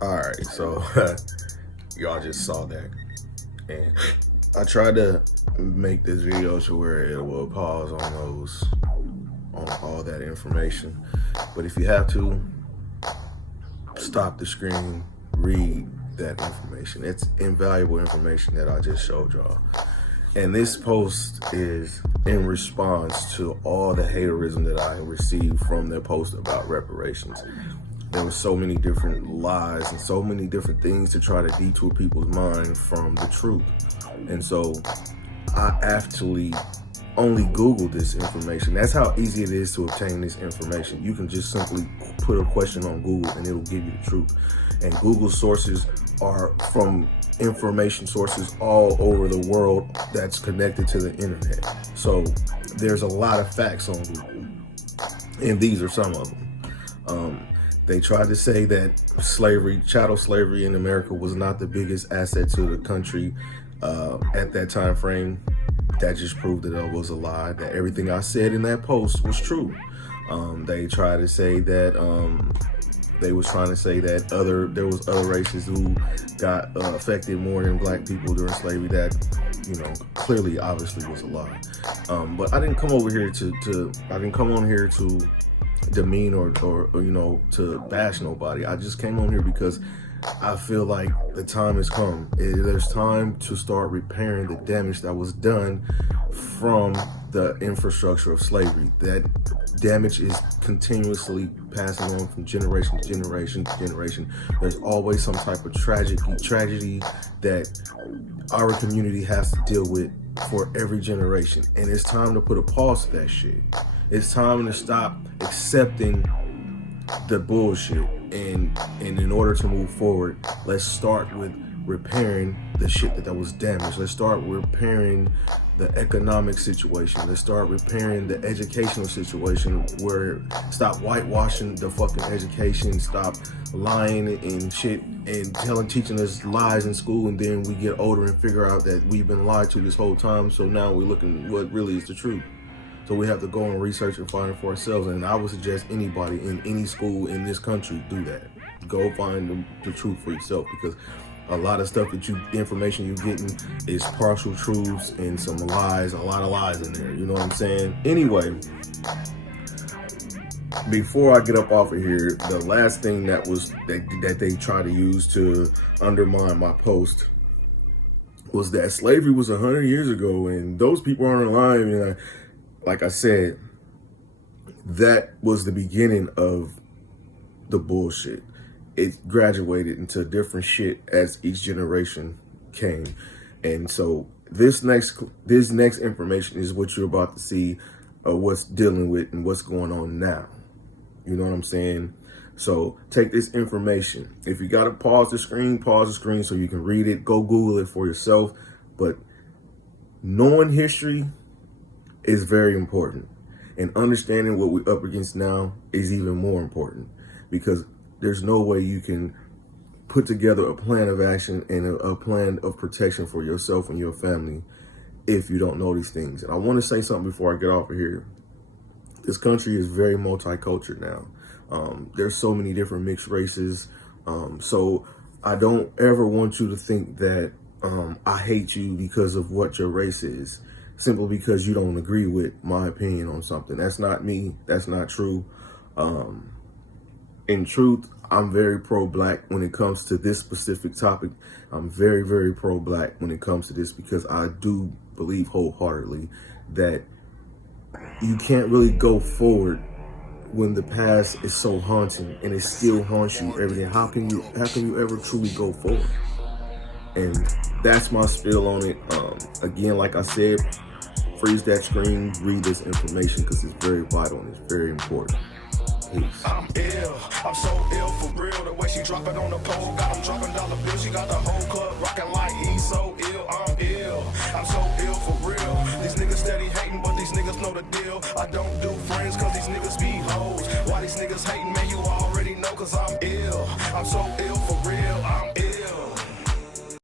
Alright, so y'all just saw that. And I tried to make this video to where it will pause on all that information. But if you have to, stop the screen, read that information. It's invaluable information that I just showed y'all. And this post is in response to all the haterism that I received from their post about reparations. There were so many different lies and so many different things to try to detour people's mind from the truth. And so I actually only Googled this information. That's how easy it is to obtain this information. You can just simply put a question on Google and it'll give you the truth. And Google sources are from information sources all over the world that's connected to the internet. So there's a lot of facts on Google, and these are some of them. They tried to say that slavery, chattel slavery in America was not the biggest asset to the country at that time frame. That just proved that it was a lie, that everything I said in that post was true. They tried to say that there was there was other races who got affected more than black people during slavery. That, clearly, obviously was a lie. But I didn't come over here I didn't come on here to demean or to bash nobody. I just came on here because I feel like the time has come. There's time to start repairing the damage that was done from the infrastructure of slavery. That damage is continuously passing on from generation to generation to generation. There's always some type of tragedy that our community has to deal with for every generation. And it's time to put a pause to that shit. It's time to stop accepting the bullshit. And in order to move forward, let's start with repairing the shit that was damaged. Let's start repairing the economic situation. Let's start repairing the educational situation, where stop whitewashing the fucking education, stop lying and shit and teaching us lies in school, and then we get older and figure out that we've been lied to this whole time. So now we're looking what really is the truth. So we have to go and research and find it for ourselves. And I would suggest anybody in any school in this country do that. Go find the truth for yourself, because a lot of stuff information you're getting is partial truths and some lies, a lot of lies in there. You know what I'm saying? Anyway, before I get up off of here, the last thing that they try to use to undermine my post was that slavery was 100 years ago and those people aren't alive. And like I said, that was the beginning of the bullshit. It graduated into different shit as each generation came. And so this next information is what you're about to see, what's dealing with and what's going on now. You know what I'm saying? So take this information. If you got to pause the screen so you can read it. Go Google it for yourself. But knowing history is very important. And understanding what we're up against now is even more important, because there's no way you can put together a plan of action and a plan of protection for yourself and your family if you don't know these things. And I want to say something before I get off of here. This country is very multicultural now. There's so many different mixed races. So I don't ever want you to think that I hate you because of what your race is, simply because you don't agree with my opinion on something. That's not me. That's not true. In truth, I'm very pro-black when it comes to this specific topic. I'm very, very pro-black when it comes to this, because I do believe wholeheartedly that you can't really go forward when the past is so haunting and it still haunts you every day. How can you ever truly go forward? And that's my spill on it. Again, like I said, freeze that screen, read this information, because it's very vital and it's very important. Peace. I'm ill, I'm so ill for real. The way she dropping on the pole, got him dropping dollar bills. She got the whole club rocking like he's so ill. I'm ill, I'm so ill for real. These niggas steady hating, but these niggas know the deal. I don't do friends cause these niggas be hoes. Why these niggas hating, man, you already know, cause I'm ill. I'm so